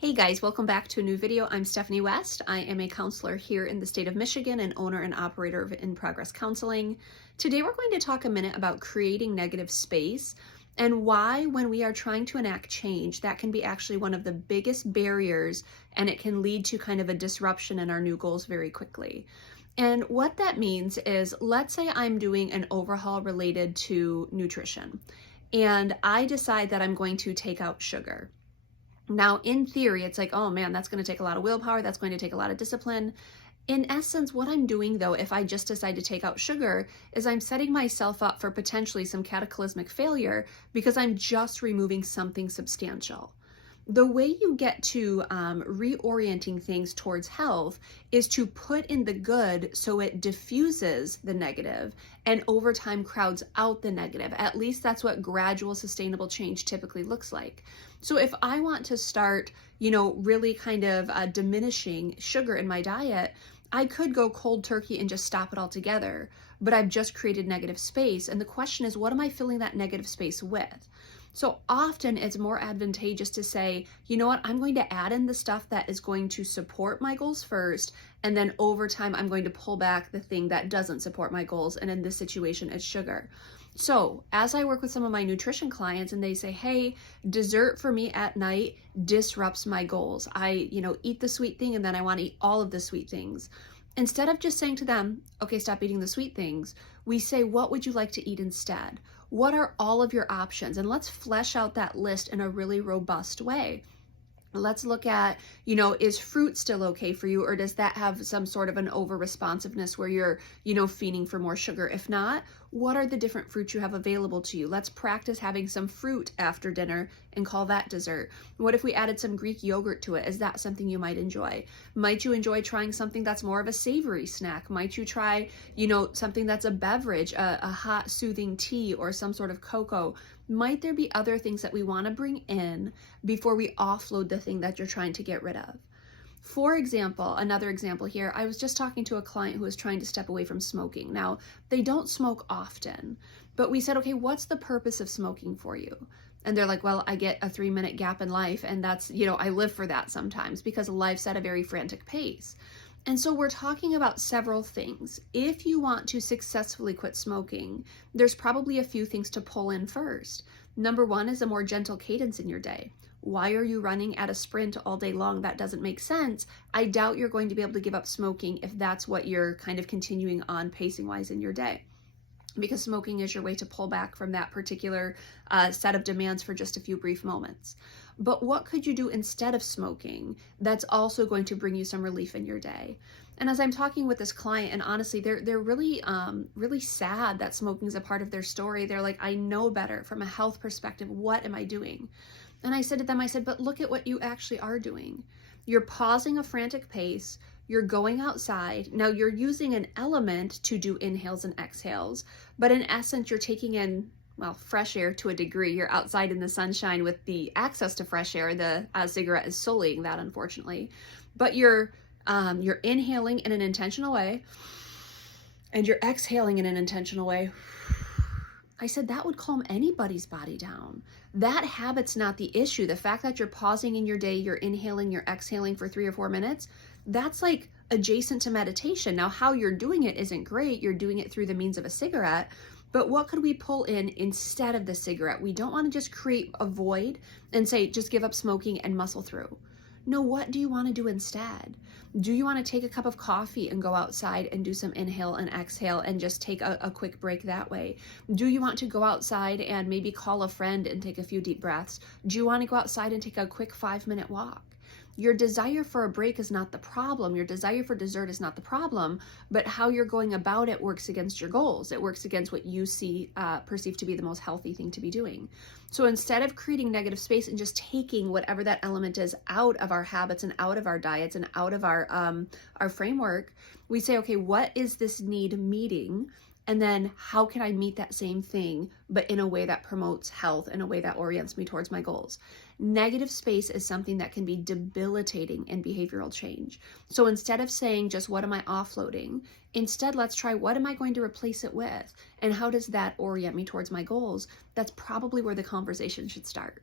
Hey guys, welcome back to a new video. I'm Stephanie West. I am a counselor here in the state of Michigan and owner and operator of In Progress Counseling. Today we're going to talk a minute about creating negative space and why when we are trying to enact change, that can be actually one of the biggest barriers and it can lead to kind of a disruption in our new goals very quickly. And what that means is, let's say I'm doing an overhaul related to nutrition and I decide that I'm going to take out sugar. Now, in theory, it's like, oh man, that's going to take a lot of willpower. That's going to take a lot of discipline. In essence, what I'm doing though, if I just decide to take out sugar, is I'm setting myself up for potentially some cataclysmic failure because I'm just removing something substantial. The way you get to reorienting things towards health is to put in the good so it diffuses the negative and over time crowds out the negative. At least that's what gradual sustainable change typically looks like. So if I want to start, really kind of diminishing sugar in my diet, I could go cold turkey and just stop it altogether, but I've just created negative space. And the question is, what am I filling that negative space with? So often it's more advantageous to say, you know what, I'm going to add in the stuff that is going to support my goals first, and then over time I'm going to pull back the thing that doesn't support my goals, and in this situation it's sugar. So as I work with some of my nutrition clients and they say, hey, dessert for me at night disrupts my goals. I, eat the sweet thing and then I want to eat all of the sweet things. Instead of just saying to them, okay, stop eating the sweet things, we say, what would you like to eat instead? What are all of your options? And let's flesh out that list in a really robust way. Let's look at, is fruit still okay for you, or does that have some sort of an over responsiveness where you're, feeding for more sugar? If not, what are the different fruits you have available to you? Let's practice having some fruit after dinner and call that dessert. What if we added some Greek yogurt to it? Is that something you might enjoy? Might you enjoy trying something that's more of a savory snack? Might you try, something that's a beverage, a hot soothing tea or some sort of cocoa? Might there be other things that we want to bring in before we offload the thing that you're trying to get rid of? For example, another example here, I was just talking to a client who was trying to step away from smoking. Now, they don't smoke often, but we said, okay, what's the purpose of smoking for you? And they're like, well, I get a 3-minute gap in life, and that's, I live for that sometimes because life's at a very frantic pace. And so we're talking about several things. If you want to successfully quit smoking, there's probably a few things to pull in first. Number one is a more gentle cadence in your day. Why are you running at a sprint all day long? That doesn't make sense. I doubt you're going to be able to give up smoking if that's what you're kind of continuing on pacing wise in your day, because smoking is your way to pull back from that particular set of demands for just a few brief moments. But what could you do instead of smoking that's also going to bring you some relief in your day? And as I'm talking with this client, and honestly, they're really, really sad that smoking is a part of their story. They're like, I know better from a health perspective. What am I doing? And I said to them, but look at what you actually are doing. You're pausing a frantic pace. You're going outside. Now you're using an element to do inhales and exhales, but in essence, you're taking in, fresh air to a degree. You're outside in the sunshine with the access to fresh air. The cigarette is sullying that, unfortunately, but you're inhaling in an intentional way and you're exhaling in an intentional way. I said that would calm anybody's body down. That habit's not the issue. The fact that you're pausing in your day, you're inhaling, you're exhaling for 3 or 4 minutes, that's like adjacent to meditation. Now, how you're doing it isn't great. You're doing it through the means of a cigarette, but what could we pull in instead of the cigarette? We don't want to just create a void and say, just give up smoking and muscle through. No, what do you want to do instead? Do you want to take a cup of coffee and go outside and do some inhale and exhale and just take a quick break that way? Do you want to go outside and maybe call a friend and take a few deep breaths? Do you want to go outside and take a quick 5-minute walk? Your desire for a break is not the problem. Your desire for dessert is not the problem, but how you're going about it works against your goals. It works against what you perceive to be the most healthy thing to be doing. So instead of creating negative space and just taking whatever that element is out of our habits and out of our diets and out of our framework, we say, okay, what is this need meeting? And then how can I meet that same thing, but in a way that promotes health, in a way that orients me towards my goals? Negative space is something that can be debilitating in behavioral change. So instead of saying just what am I offloading, instead let's try what am I going to replace it with? And how does that orient me towards my goals? That's probably where the conversation should start.